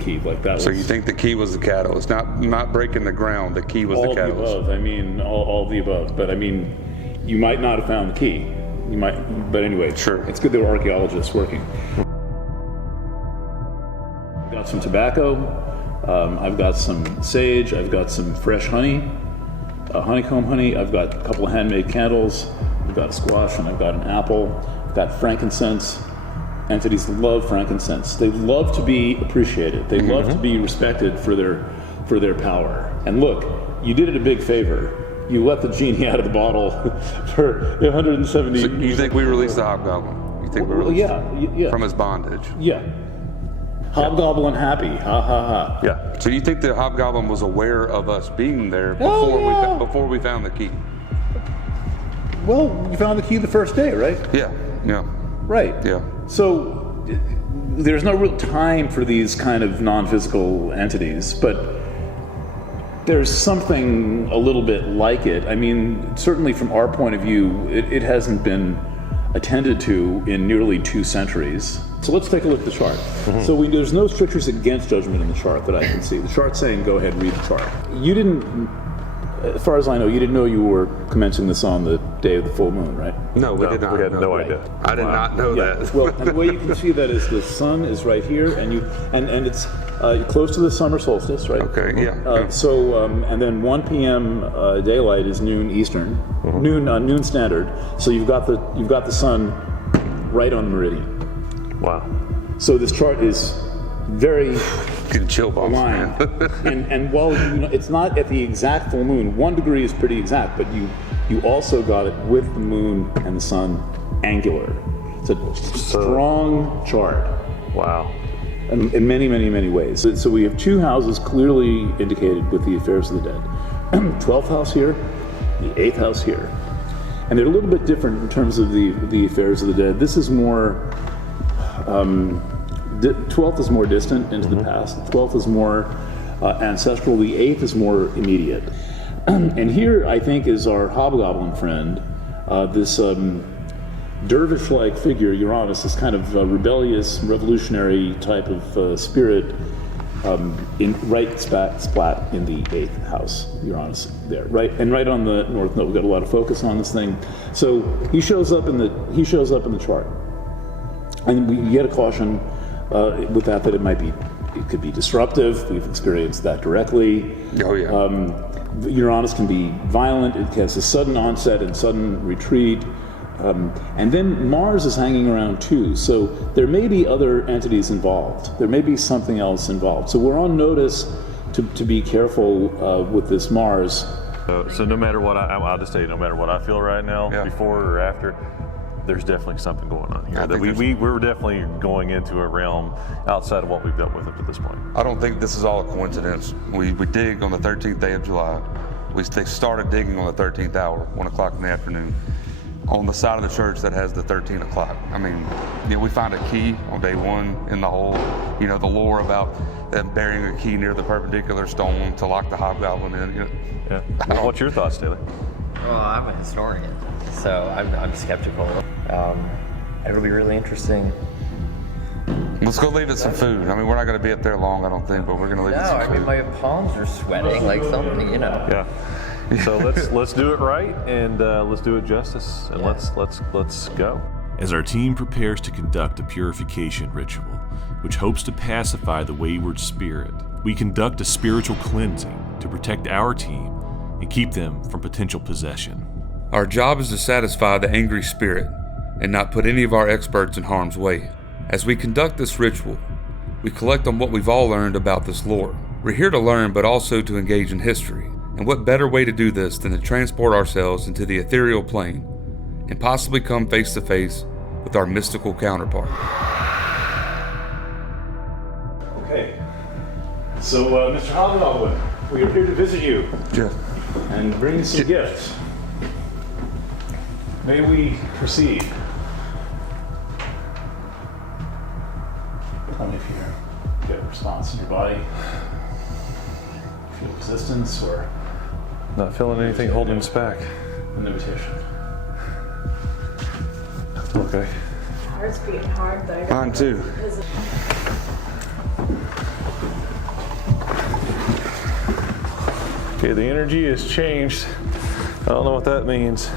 Key like that. So you think the key was the catalyst, not breaking the ground? The key was the catalyst. All of the above. I mean, all of the above. But I mean, you might not have found the key. You might, but anyway, sure. It's good there were archaeologists working. Got some tobacco. I've got some sage. I've got some fresh honey, honeycomb honey. I've got a couple of handmade candles. I've got a squash and I've got an apple. I've got frankincense. Entities love frankincense. They love to be appreciated. They love to be respected for their power. And look, you did it a big favor. You let the genie out of the bottle for 170 years. So you think we released the hobgoblin? You think we released yeah. From his bondage? Yeah. Hobgoblin happy, ha ha ha. Yeah. So you think the hobgoblin was aware of us being there before we found the key? Well, you found the key the first day, right? Yeah. Right. Yeah. So there's no real time for these kind of non-physical entities, but there's something a little bit like it. I mean, certainly from our point of view, it hasn't been attended to in nearly 2 centuries. So let's take a look at the chart. So there's no strictures against judgment in the chart that I can see. The chart's saying go ahead, read the chart. You didn't, as far as I know, you didn't know you were commencing this on the day of the full moon, right? No, we did not. We had no idea. I did not know that. Well, and the way you can see that is the sun is right here, and it's close to the summer solstice, right? Okay, yeah. And then 1 p.m. Daylight is noon Eastern, noon Standard. So you've got the sun right on the meridian. Wow. So this chart is very getting chill bumps, aligned. and while it's not at the exact full moon, 1 degree is pretty exact, but you also got it with the moon and the sun angular. It's a strong chart. Wow. In many, many, many ways. So we have 2 houses clearly indicated with the affairs of the dead. 12th house here, the 8th house here. And they're a little bit different in terms of the affairs of the dead. This is more, 12th is more distant into the past. 12th is more ancestral. The 8th is more immediate. And here, I think, is our hobgoblin friend, this dervish-like figure, Uranus, this kind of rebellious, revolutionary type of spirit, right splat in the 8th house, Uranus there, right, and right on the north node. We've got a lot of focus on this thing. So he shows up in the chart, and we get a caution with that it could be disruptive. We've experienced that directly. Oh yeah. Uranus can be violent. It has a sudden onset and sudden retreat. And then Mars is hanging around too, so there may be other entities involved. There may be something else involved. So we're on notice to be careful with this Mars. So no matter what, I'll just tell you, no matter what I feel right now, before or after, there's definitely something going on here. That we're definitely going into a realm outside of what we've dealt with up to this point. I don't think this is all a coincidence. We dig on the 13th day of July. They started digging on the 13th hour, 1 o'clock in the afternoon, on the side of the church that has the 13 o'clock. I mean, we find a key on day 1 in the hole. The lore about them burying a key near the perpendicular stone to lock the hobgoblin in. Yeah. What's your thoughts, Taylor? Well, I'm a historian, so I'm skeptical. It'll be really interesting. Let's go leave it some food. I mean, we're not going to be up there long, I don't think, but we're going to leave it some food. No, I mean, my palms are sweating like something, Yeah. So let's do it right, and let's do it justice, and let's go. As our team prepares to conduct a purification ritual, which hopes to pacify the wayward spirit, we conduct a spiritual cleansing to protect our team and keep them from potential possession. Our job is to satisfy the angry spirit and not put any of our experts in harm's way. As we conduct this ritual, we collect on what we've all learned about this lore. We're here to learn, but also to engage in history. And what better way to do this than to transport ourselves into the ethereal plane and possibly come face to face with our mystical counterpart. Okay. So, Mr. Hobgoblin, we are here to visit you. Yeah. And bring you some gifts. May we proceed? Tell me if you get a response in your body. Feel resistance or... Not feeling anything holding us back. An invitation. Okay. Heart's beating hard, though. Mine too. Okay, the energy has changed. I don't know what that means.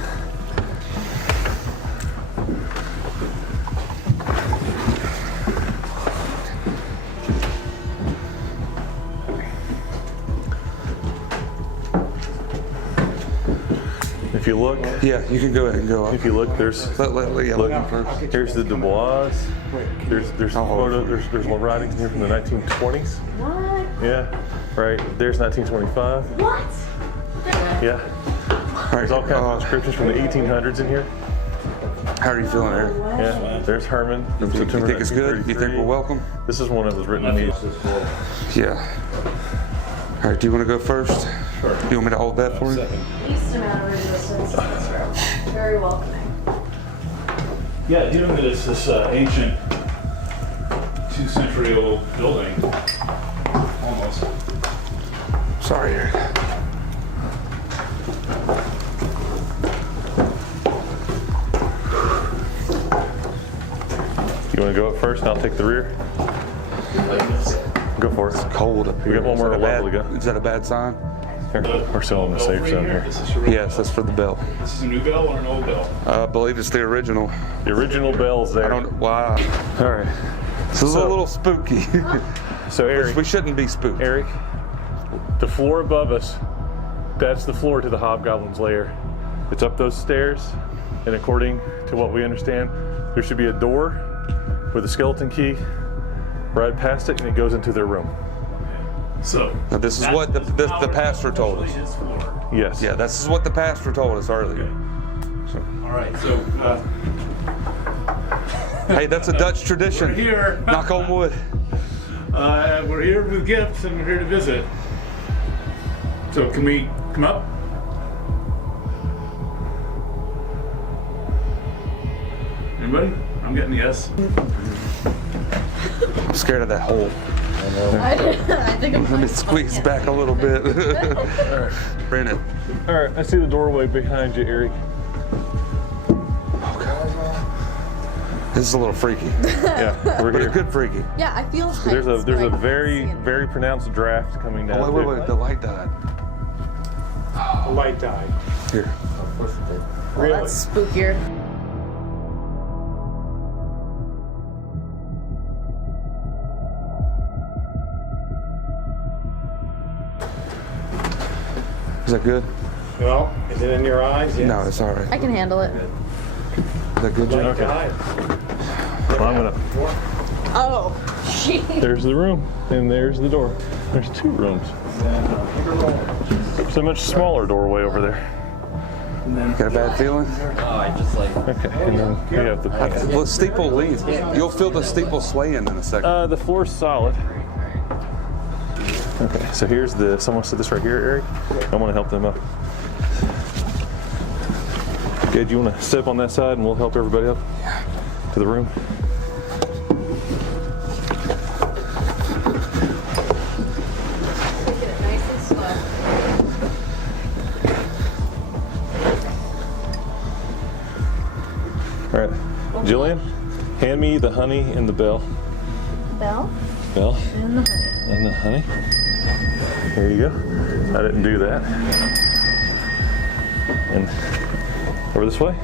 If you look, yeah, you can go ahead and go up. If you look, there's look first. Here's the Dubois. There's writing here from the 1920s. What? Yeah, right. There's 1925. What? Yeah. There's all kinds of inscriptions from the 1800s in here. How are you feeling, Eric? Yeah. There's Herman. You think it's good? You think we're welcome? This is one that was written in the. Yeah. All right. Do you want to go first? Sure. Do you want me to hold that for you? Least amount of resistance in this room. Very welcoming. Yeah, given that it's this ancient 2-century-old building, almost. Sorry, Eric. You want to go up first and I'll take the rear? Go for it. It's cold up here. We got one more level to go. Is that a bad sign? Here. We're still in the safe zone here. Yes, that's for the bell. This is a new bell or an old bell? I believe it's the original. The original bell's there. I don't know why. All right. This is a little spooky. So Eric, we shouldn't be spooked. Eric, the floor above us, that's the floor to the Hobgoblin's lair. It's up those stairs, and according to what we understand, there should be a door with a skeleton key right past it, and it goes into their room. So now this is what the pastor told us. Yes. Yeah, this is what the pastor told us earlier. So. All right. So. Hey, that's a Dutch tradition. We're here. Knock on wood. We're here with gifts, and we're here to visit. So can we come up? Anybody? I'm getting yes. I'm scared of that hole. I know. I think I'm Let me squeeze back a little bit. All right. Bring it. All right, I see the doorway behind you, Eric. This is a little freaky. Yeah, we're but here. it's good freaky. Yeah, I feel hyped. There's a very pronounced draft coming down. Oh, wait, the light died. The light died. Here. Well, Really? that's spookier. Is that good? Well, is it in your eyes? Yes. No, it's all right. I can handle it. Is that good, Jim? Okay. Well, I'm gonna. Oh, jeez. There's the room, and there's the door. There's 2 rooms. So much smaller doorway over there. Got a bad feeling? I just like. Okay, and then we have the Well, steeple leans. You'll feel the steeple swaying in a second. the floor's solid. Okay, so here's the. Someone sit this right here, Eric. I want to help them up. Gage, you want to step on that side, and we'll help everybody up to the room. Taking it nice and slow. All right, Jillian, hand me the honey and the bell. Bell? Bell And the honey. and the honey. Here you go. I didn't do that. And over this way.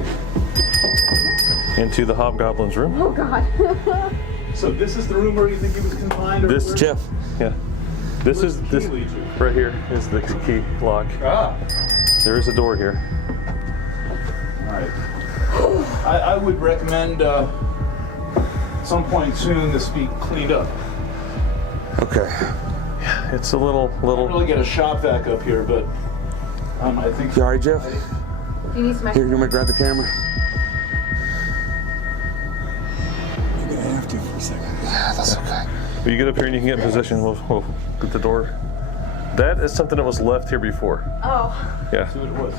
Into the Hobgoblin's room. Oh God. So this is the room where you think he was confined? Or This where? Jeff. Yeah. This is this right here is the key lock. Ah. There is a door here. All right. I would recommend some point soon this be cleaned up. Okay. Yeah, it's a little. I don't really get a shop vac up here, but I think. You all right, Jeff? Do you need some Here, you want me to grab the camera? You're gonna have to for a second. Yeah, that's okay. Will you get up here and you can get in position? We'll get the door. That is something that was left here before. Oh. Yeah. See what it was.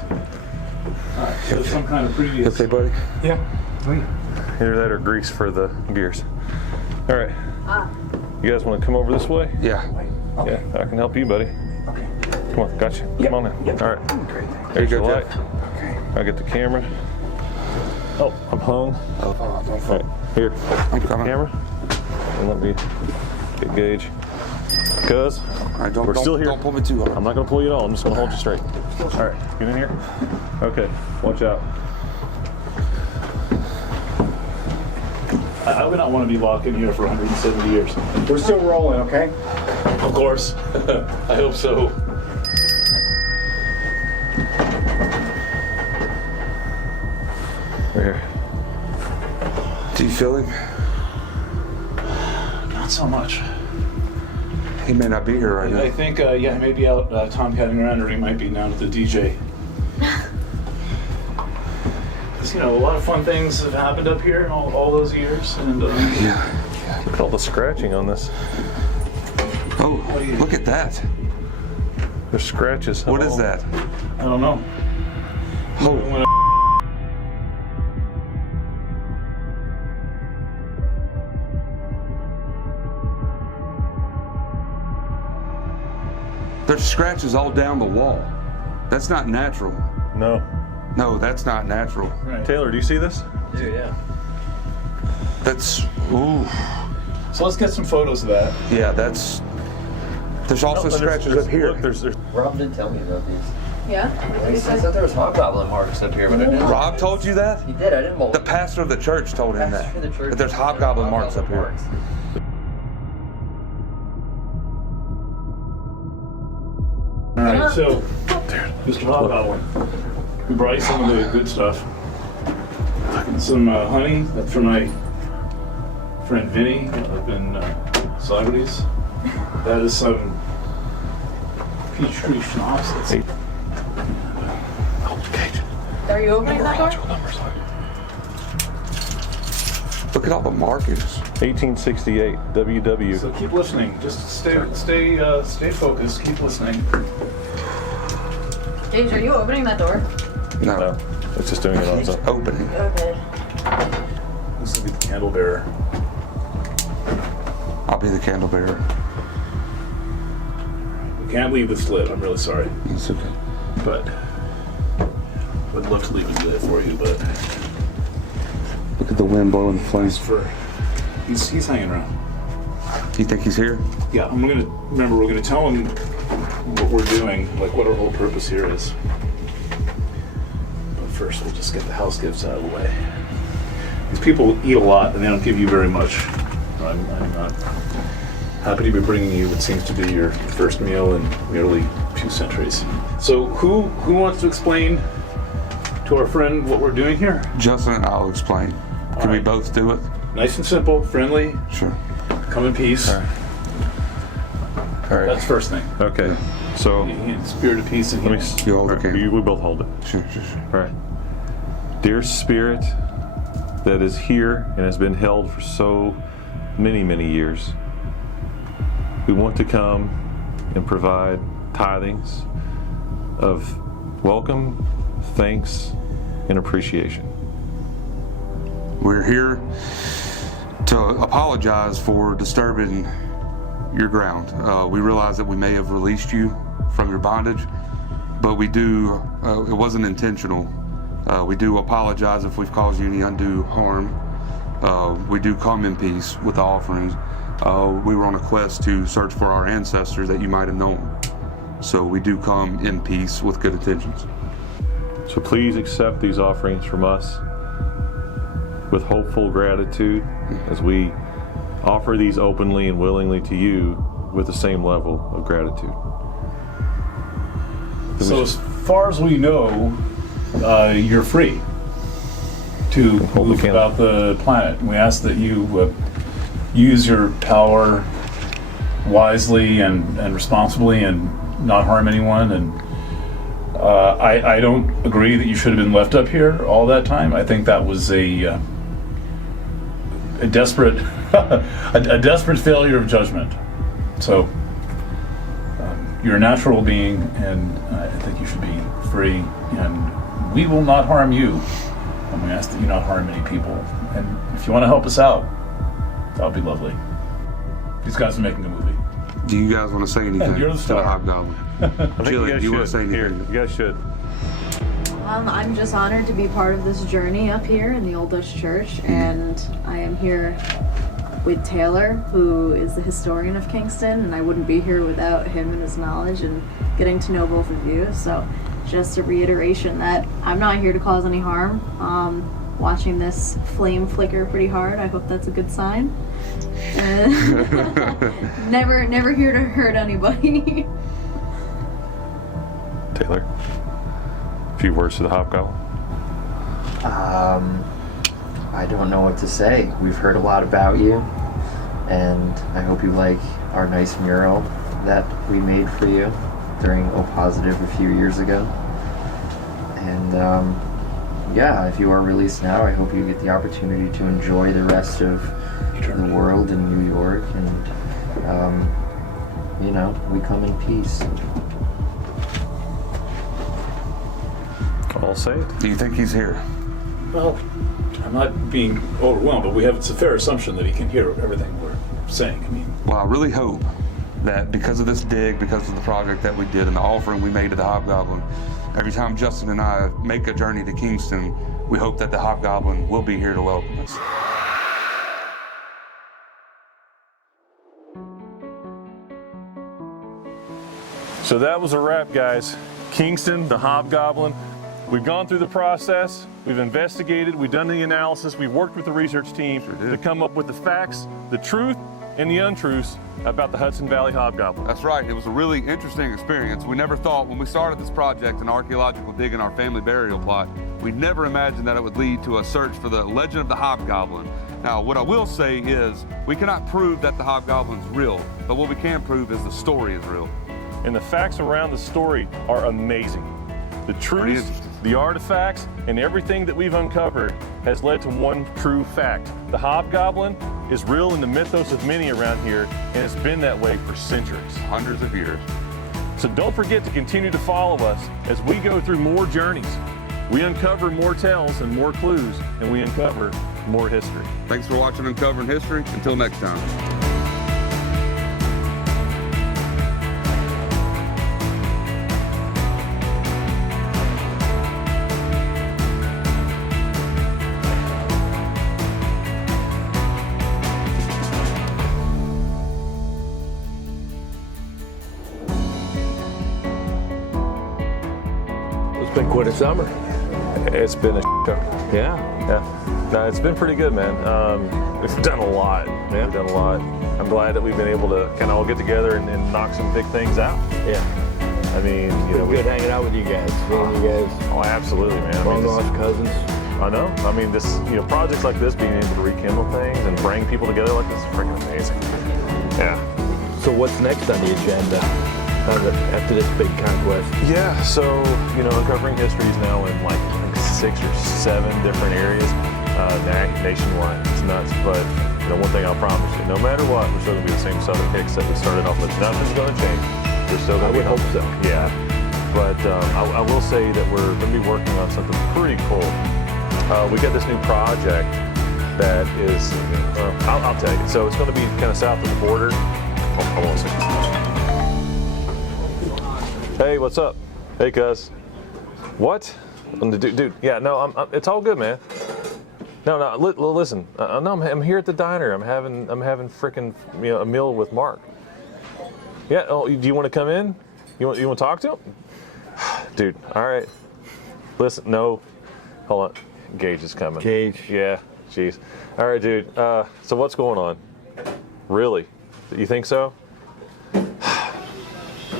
All right, so some kind of previous. Okay, buddy? Yeah. Either that or grease for the gears. All right. Ah. You guys want to come over this way? Yeah. Yeah, I can help you, buddy. Okay. Come on, got you. Come on in. All right. There's you your go, light. Okay. I'll get the camera. Oh, I'm hung. Oh, All right, here. I'm coming. Camera. And let me get Gage. Cuz, we're still here. Don't pull me too hard. I'm not going to pull you at all. I'm just going to hold you straight. All right, get in here. Okay, watch out. I would not want to be locked in here for 170 years. We're still rolling, okay? Of course. I hope so. Right here. Do you feel him? Not so much. He may not be here right now. I think, yeah, maybe out tomcatting around, or he might be down at the DJ. Because, you know, a lot of fun things have happened up here in all those years. And Yeah. Look at all the scratching on this. Oh, look at that. There's scratches. What is that? I don't know. Oh. There's scratches all down the wall. That's not natural. No. No, that's not natural. Right. Taylor, do you see this? Yeah. That's, ooh. So let's get some photos of that. Yeah, that's, there's also scratches up here. Look, there's Rob did tell me about these. Yeah? He said there was hobgoblin marks up here, but I didn't. Rob told you that? He did. I didn't believe. The pastor of the church told him that. Pastor of the church That there's hobgoblin marks up here. All right, so, Mr. Hobgoblin, we brought you some of the good stuff. Some honey, that's from my friend Vinny up in Saugerties. That is some peach tree schnapps. Are you opening that door? Look at all the markings. 1868 WW. So keep listening. Just stay focused. Keep listening. Gage, are you opening that door? No. It's just doing it on its own. Opening. Okay. This will be the candle bearer. I'll be the candle bearer. We can't leave this lit. I'm really sorry. It's okay. But would love to leave it lit for you, but Look at the wind blowing the flames. he's hanging around. Do you think he's here? Yeah, we're gonna tell him what we're doing, like what our whole purpose here is. But first, we'll just get the house gifts out of the way. These people eat a lot, and they don't give you very much. I'm happy to be bringing you what seems to be your first meal in nearly 2 centuries. So, who wants to explain to our friend what we're doing here? Justin and I'll explain. Can we both do it? Nice and simple, friendly. Sure. Come in peace. All All right. That's first thing. Okay. So spirit of peace and healing. You hold the camera. We both hold it. Sure. All right. Dear spirit that is here and has been held for so many, many years, we want to come and provide tithings of welcome, thanks, and appreciation. We're here to apologize for disturbing your ground. We realize that we may have released you from your bondage, but we do, it wasn't intentional. We do apologize if we've caused you any undue harm. We do come in peace with the offerings. We were on a quest to search for our ancestors that you might have known. So we do come in peace with good intentions. So please accept these offerings from us with hopeful gratitude as we offer these openly and willingly to you with the same level of gratitude. So as far as we know, you're free to move about the planet. We ask that you use your power wisely and responsibly and not harm anyone. And I don't agree that you should have been left up here all that time. I think that was a desperate a desperate failure of judgment. So you're a natural being, and I think you should be free, and we will not harm you, and we ask that you not harm any people. And if you want to help us out, that would be lovely. These guys are making a movie. Do you guys want to say anything You're the to star. the Hobgoblin? I think Jillian, you guys do you want should. to say anything? Here, you guys should. I'm just honored to be part of this journey up here in the Old Dutch Church, and I am here with Taylor, who is the historian of Kingston, and I wouldn't be here without him and his knowledge and getting to know both of you. So just a reiteration that I'm not here to cause any harm. Watching this flame flicker pretty hard, I hope that's a good sign. Never here to hurt anybody. Taylor, a few words to the Hobgoblin. I don't know what to say. We've heard a lot about you, and I hope you like our nice mural that we made for you during O Positive a few years ago. And yeah, if you are released now, I hope you get the opportunity to enjoy the rest of the world in New York, and you know, we come in peace. All say it. Do you think he's here? Well, I'm not being overwhelmed, but it's a fair assumption that he can hear everything we're saying. I mean, well, I really hope that because of this dig, because of the project that we did and the offering we made to the Hobgoblin, every time Justin and I make a journey to Kingston, we hope that the Hobgoblin will be here to welcome us. So that was a wrap, guys. Kingston, the Hobgoblin. We've gone through the process, we've investigated, we've done the analysis, we've worked with the research team to come up with the facts, the truth, and the untruths about the Hudson Valley Hobgoblin. That's right. It was a really interesting experience. We never thought when we started this project, an archaeological dig in our family burial plot, we'd never imagined that it would lead to a search for the legend of the Hobgoblin. Now, what I will say is we cannot prove that the Hobgoblin's real, but what we can prove is the story is real. And the facts around the story are amazing. The truths, the artifacts, and everything that we've uncovered has led to one true fact. The Hobgoblin is real in the mythos of many around here, and it's been that way for centuries. Hundreds of years. So don't forget to continue to follow us as we go through more journeys. We uncover more tales and more clues, and we uncover more history. Thanks for watching Uncovering History. Until next time. It's been quite a summer. It's been a show. Yeah. Yeah. No, it's been pretty good, man. We've done a lot. Yeah. We've done a lot. I'm glad that we've been able to kind of all get together and knock some big things out. Yeah. I mean, you know, good hanging out with you guys. Seeing you guys. Oh, absolutely, man. Long lost cousins. I know. I mean, this, you know, projects like this, being able to rekindle things and bring people together like this is freaking amazing. Yeah. So what's next on the agenda after this big conquest? Yeah, so, uncovering histories now in like 6 or 7 different areas nationwide. It's nuts, but one thing I'll promise you, no matter what, we're still going to be the same Southern Hicks that we started off with. Nothing's going to change. We're still going to be. I would hope so. Yeah, but I will say that we're going to be working on something pretty cool. We got this new project that is, I'll tell you. So it's going to be kind of south of the border. Hold on a second. Hey, what's up? Hey, cuz. What? Dude, yeah, no, it's all good, man. No, listen. No, I'm here at the diner. I'm having frickin' a meal with Mark. Yeah. Oh, do you want to come in? You want to talk to him? Dude, all right. Listen, no. Hold on. Gage is coming. Gage. Yeah. Jeez. All right, dude. So what's going on? Really? You think so?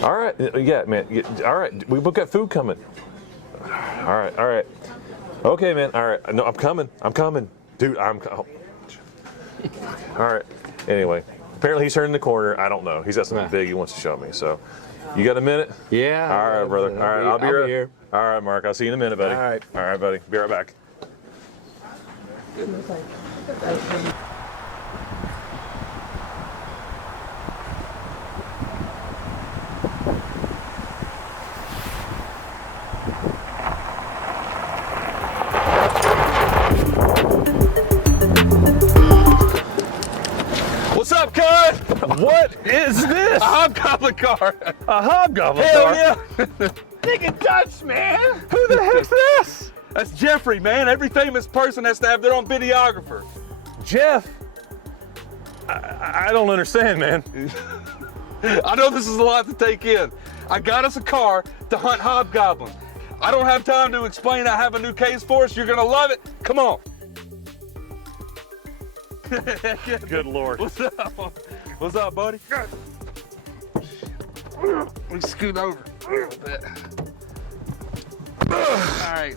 All right. Yeah, man. All right. We got food coming. All right. Okay, man. All right. No, I'm coming. Dude, all right. Anyway, apparently he's turning the corner. I don't know. He's got something big he wants to show me. So, you got a minute? Yeah. All right, brother. All right. I'll be here. All right, Mark. I'll see you in a minute, buddy. All right. All right, buddy. Be right back. What's up, cuz? What is this? A hobgoblin car. A hobgoblin Hell car? yeah. Nigga Dutch, man. Who the heck's this? That's Jeffrey, man. Every famous person has to have their own videographer. Jeff. I don't understand, man. I know this is a lot to take in. I got us a car to hunt hobgoblins. I don't have time to explain. I have a new case for us. You're gonna love it. Come on. Good Lord. What's up? What's up, buddy? Let me scoot over a little bit. All right.